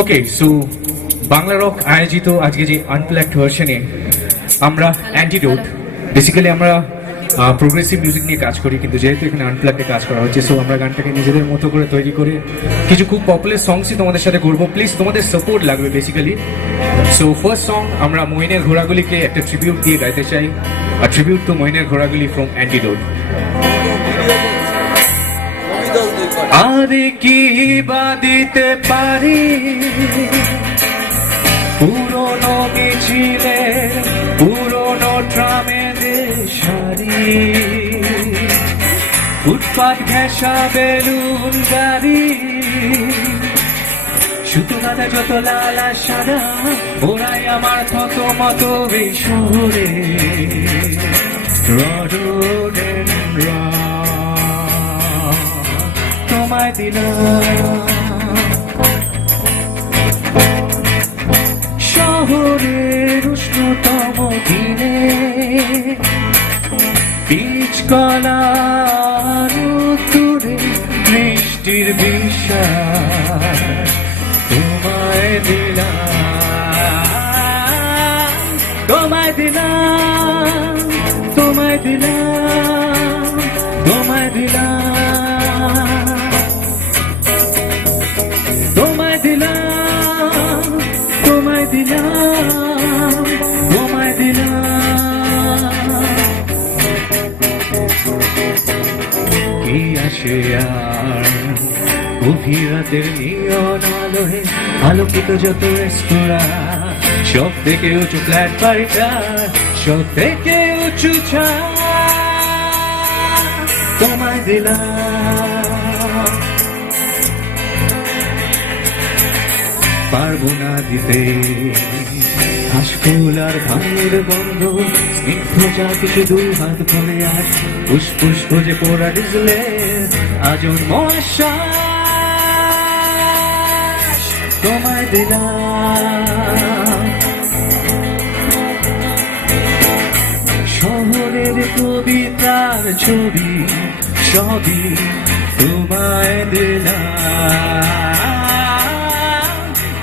ওকে, so Bangla rock আয়োজিত আজকে যে আনপ্লাগড ভার্সনে আমরা অ্যান্টিডোট, বেসিক্যালি আমরা প্রোগ্রেসিভ মিউজিক নিয়ে কাজ করি, কিন্তু যেহেতু এখানে আনপ্লাগডে কাজ করা হচ্ছে, সো আমরা গানটাকে নিজেদের মতো করে তৈরি করে কিছু খুব পপুলার সংসই তোমাদের সাথে করবো। প্লিজ তোমাদের সাপোর্ট লাগবে বেসিক্যালি। সো ফার্স্ট সং আমরা মইনের ঘোড়াগুলিকে একটা ট্রিবিউট দিয়ে গাইতে চাই, আর ট্রিবিউট টু মইনের ঘোড়াগুলি ফ্রম অ্যান্টিডোট। আরে কি বা দিতে পারি পুরনো মিছিলে, পুরনো ট্রামেদের শাড়ি, ফুটপাত ঘেঁষা বেলুন গাড়ি, শুধু গানে যত লাল আর সাদা, ওরাই আমার থত মতো এই শহরে তোমায় দিলাম শহরের উষ্ণতম দিনে, বীজ কলার উত্তরে বৃষ্টির বিশ্বাস তোমায় দিলাম, তোমায় দিলাম, তোমায় দিলাম, তোমায় দিলাম, তোমায় দিলাম, তোমায় দিলাম, তোমায় দিলাম। কি আসে আর গভীর রাতের নিয়ন আলোয় আলোকিত যত রেস্তোরাঁ, সব থেকে উঁচু ফ্ল্যাট বাড়িটা, সব থেকে উঁচু ছাদ তোমায় দিলাম, পারবো না দিতে হাসফুল আর ভাঙের গন্ধ, স্নিগ্ধ যা কিছু দু হাত ভরে আর ফুসফুস খুঁজে পড়া ডিজলে আজন্ম আশ্বাস তোমায় দিলাম, শহরের কবিতার ছবি সবই তোমায় দিলাম,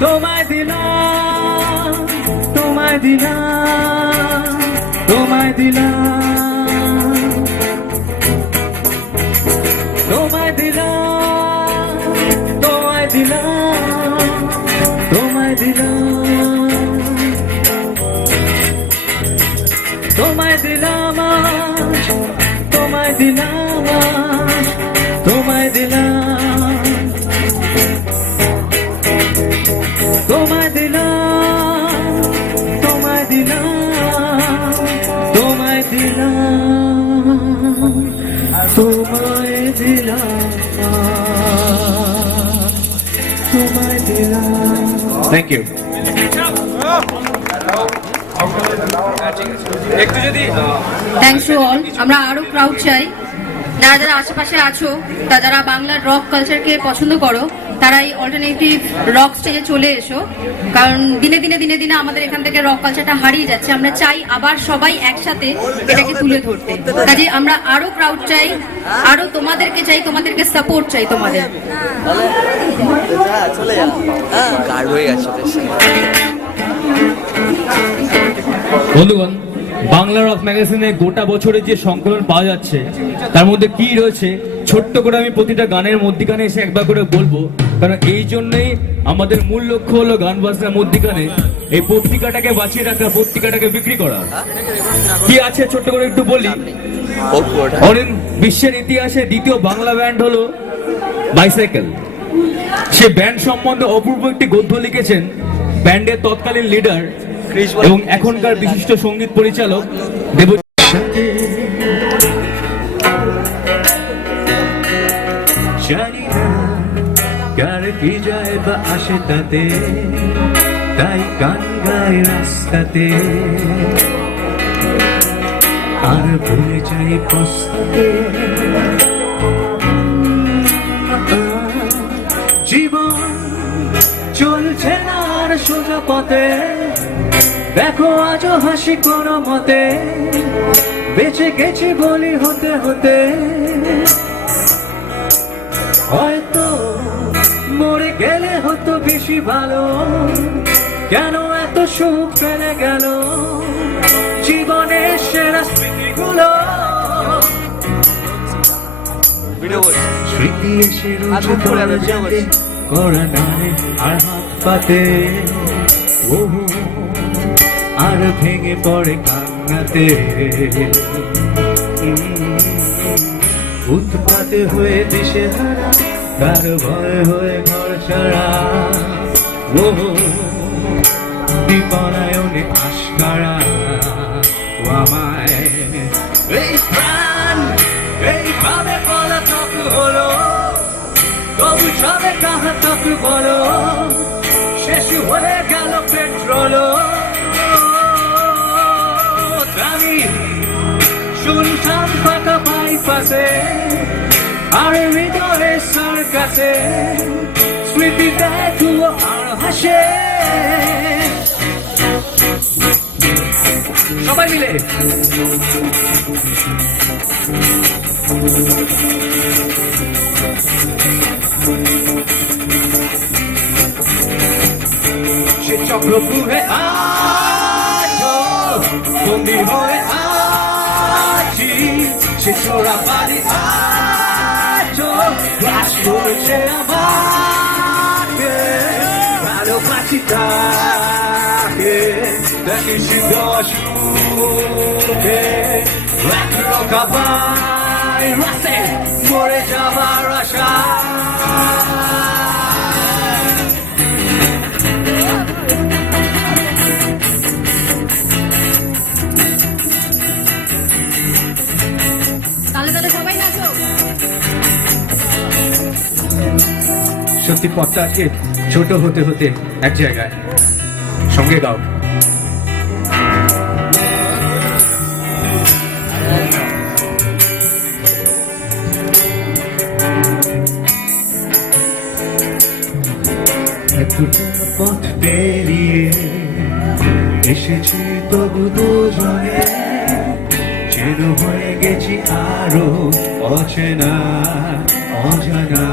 তোমায় দিলাম, তোমায় দিলাম, তোমায় দিলাম, তোমায় দিলাম, তোমায় দিলাম, তোমায় দিলাম, তোমায় দিলাম, তোমায় দিলাম, তোমায় দিলাম, তোমায় দিলাম, তোমায় দিলাম, তোমায় দিলাম, তোমায় দিলাম, তোমায় দিলাম। Thank you. Thanks to all. আমরা আরো ক্রাউড চাই, যারা যারা আশেপাশে আছো, তা যারা বাংলার রক কালচারকে পছন্দ করো, তারা এই অল্টারনেটিভ রক স্টেজে চলে এসো, কারণ দিনে দিনে দিনে দিনে আমাদের এখান থেকে রক কালচারটা হারিয়ে যাচ্ছে। আমরা চাই আবার সবাই একসাথে এটাকে তুলে ধরতে, কাজে আমরা আরো ক্রাউড চাই, আরো তোমাদেরকে চাই, তোমাদেরকে সাপোর্ট চাই তোমাদের। বন্ধুগণ, বাংলা রক ম্যাগাজিনে গোটা বছরের যে সংকলন পাওয়া যাচ্ছে, তার মধ্যে কি রয়েছে ছোট্ট করে আমি প্রতিটা গানের মধ্যিখানে এসে একবার করে বলবো, কারণ এই জন্যই আমাদের মূল লক্ষ্য হলো গান বাজনার মধ্যিখানে এই পত্রিকাটাকে বাঁচিয়ে রাখা, পত্রিকাটাকে বিক্রি করা। কি আছে ছোট্ট করে একটু বলি। অনেক বিশ্বের ইতিহাসে দ্বিতীয় বাংলা ব্যান্ড হলো বাইসাইকেল। সে ব্যান্ড সম্বন্ধে অপূর্ব একটি গদ্য লিখেছেন ব্যান্ডের তৎকালীন লিডার এবং এখনকার বিশিষ্ট সঙ্গীত পরিচালক দেব। জানি না কার কি যায় বা আসে তাতে, তাই গান গায় রাস্তাতে, আর ভুলে যাই পস্তাতে। জীবন চলছে না আর সোজা পথে, দেখো আজও হাসি কোনো মতে, বেঁচে গেছি বলি হতে হতে। হয়তো মরে গেলে হতো বেশি ভালো, কেন এত সুখ ফেলে গেল জীবনের সেরা স্মৃতিগুলো। স্মৃতি এসে রুজু করে যাবে করা নামে আর হাত পাতে, আর ভেঙে পড়ে কান্নাতে। উৎপাতে হয়ে দিশে হারা, তার ভয় হয়ে ঘর ছাড়া, বিপনায় অনেক আশকারা। আমায় এই প্রাণ এইভাবে পলাতক হলো, তবু সবে কাহাতক বলো, শেষ হয়ে গেল পেট্রোল। আমি শুনশান ফাঁকা বাইপাসে, আর হৃদয়ে সার্কাসে স্মৃতি দেখো আর হাসে। সবাই মিলে সে চক্রপুরে আছো, বন্দি হয়ে আছি, সে চোরা বাড়ি আছো, গ্লাস করেছে আমাকে, ভালোবাসি তাকে, দেখিস দশে এক রকাবাই রাসে মরে যাবার আশা। তাহলে তাহলে সবাই নাচো। সত্যি পথটা আজকে ছোট হতে হতে এক জায়গায়, সঙ্গে গাও। পথ পেরিয়ে এসেছি তবু দুজনে, যেন হয়ে গেছি আরো অচেনা অজানা।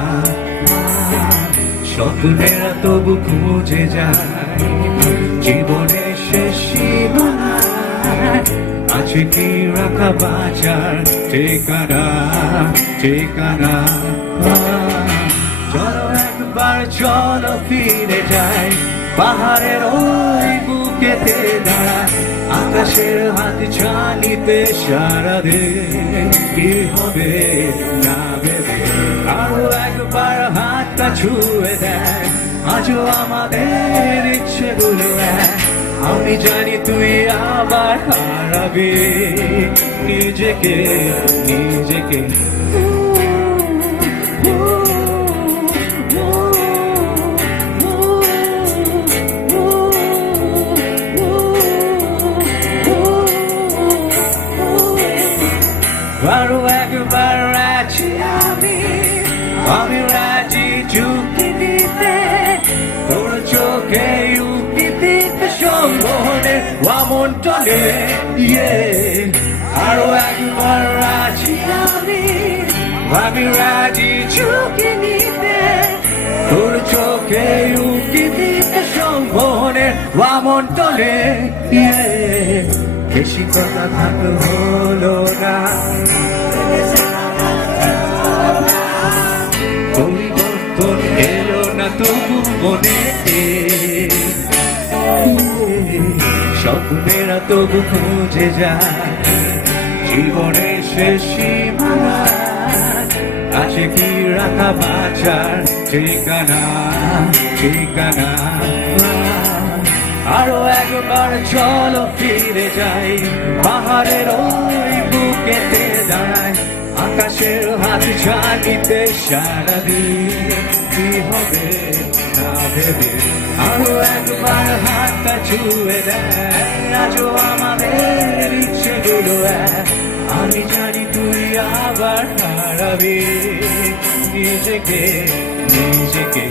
স্বপ্নেরা তবু খুঁজে যায় জীবনের শেষ সীমানা, আছে কি রাখা বাঁচার ঠিকানা ঠিকানা। চলো একবার চলো ফিরে যাই, পাহাড়ের ওই বুকেতে দাঁড়ায়, আকাশের হাত ছানিতে সারা দে, কি হবে না ভেবে আরো একবার হাতটা ছুঁয়ে দেয়। আজও আমাদের ইচ্ছেগুলো এক, আমি জানি তুই আবার হারাবি নিজেকে নিজেকে। আরো একবার আছি আমি রাজি চুক্তি দিতে, তোর চোখে উক্তি দিতে সম্বনে বামন টলে। আরো একবার আছি আমি রাজি চুক্তি দিতে, তোর চোখে উক্তি দিতে সম্বনে বামন টলে। বেশি কথা ভালো হলো না, পরিবর্তন এলো না তবু মনে, স্বপ্নেরা তবু খুঁজে যায় জীবনের শেষ সীমানা, আছে কি রাখা বাঁচার ঠিকানা ঠিকানা। আরো একবার চলো ফিরে যাই, পাহাড়ের ওই বুকেতে দাঁড়ায়, আকাশের হাত ছানিতে সারা দিন কি হবে না ভেবে আরো একবার হাতটা ছুঁয়ে দেয়। আজও আমাদের ইচ্ছেগুলো এক, আমি জানি তুই আবার হারাবি নিজেকে নিজেকে।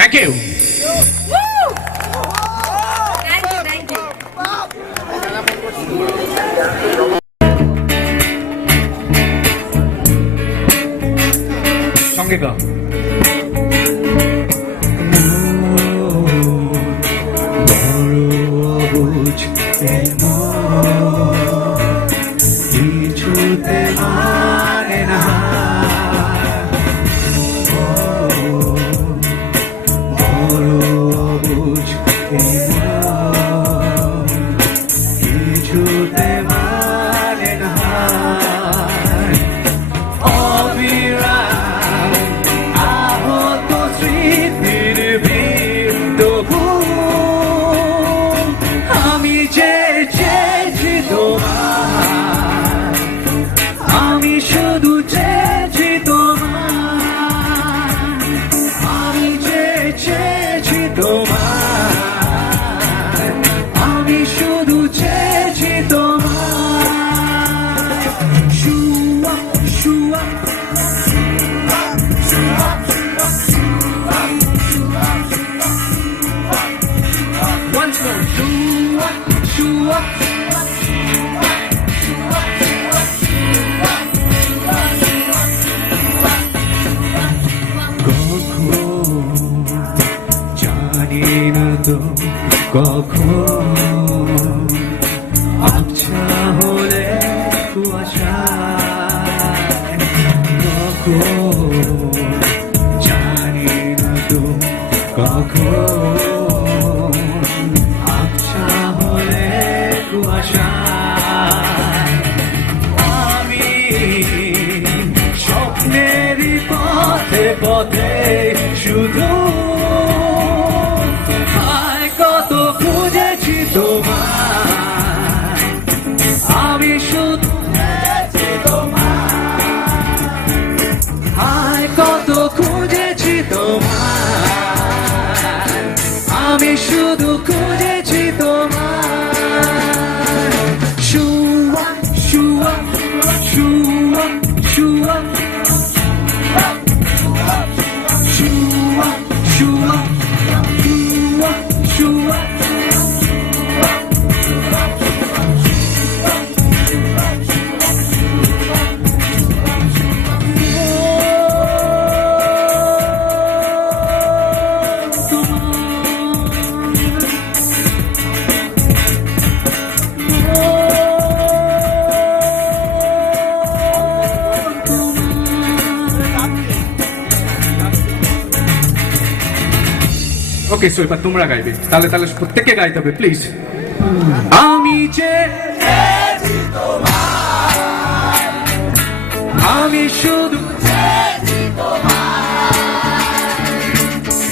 Thank you. Thank you. সঙ্গে গা। কিছুতে মানে না বড় অবুঝ কিছুতে মানে না অবিরাম আহত স্মৃতির বিন্দু আমি চেয়েছি তোমার আমি শুধু চেয়েছি তোমার আমি চেয়েছি তোমার আমি শুধু চেয়েছি তোমার শুয়া শুয়া once more শুয়া শুয়া জানি না তো কখন আচ্ছা হলে কুয়াশা কখন জানি না তো কখন আচ্ছা হলে কুয়াশা আমি স্বপ্নেরই পথে পথে শুধু হায় কত খুঁজেছি তোমার আমি শুধু চেয়েছি তোমার হায় কত খুঁজেছি তোমার আমি শুধু খুঁজেছি তোমার শুয়া শুয়া শুয়া শুয়া শুয়া শুয়া শুয়া ওকে, সো এবার তোমরা গাইবে, তাহলে তাহলে প্রত্যেককে গাইতে হবে প্লিজ। আমি চেয়েছি তোমার আমি শুধু চেয়েছি তোমার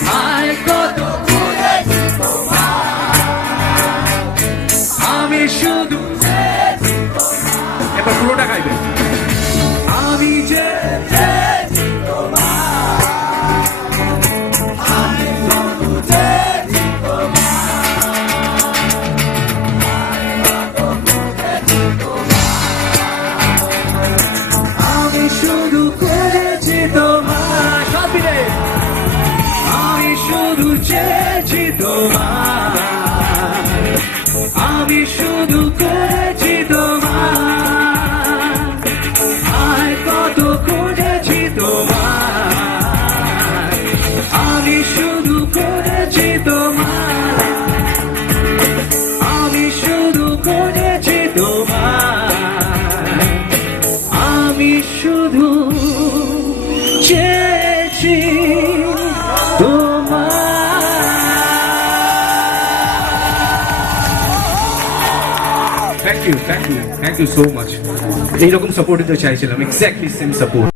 হায় কত খুঁজেছি তোমার আমি শুধু চেয়েছি এবার পুরোটা গাইবে। আমি চেয়েছি তোমার আমি শুধু চেয়েছি আমি শুধু করেছি তোমার সব মিলে আমি শুধু চেয়েছি তোমার আমি শুধু করেছি তোমার আয় কত খুঁজেছি তোমার আমি শুধু করেছি তোমার আমি শুধু করেছি তোমার আমি শুধু চেয়েছি তোমার thank you, thank you, thank you so much. এইরকম সাপোর্টই তো চাইছিলাম, এক্স্যাক্টলি সেম সাপোর্ট।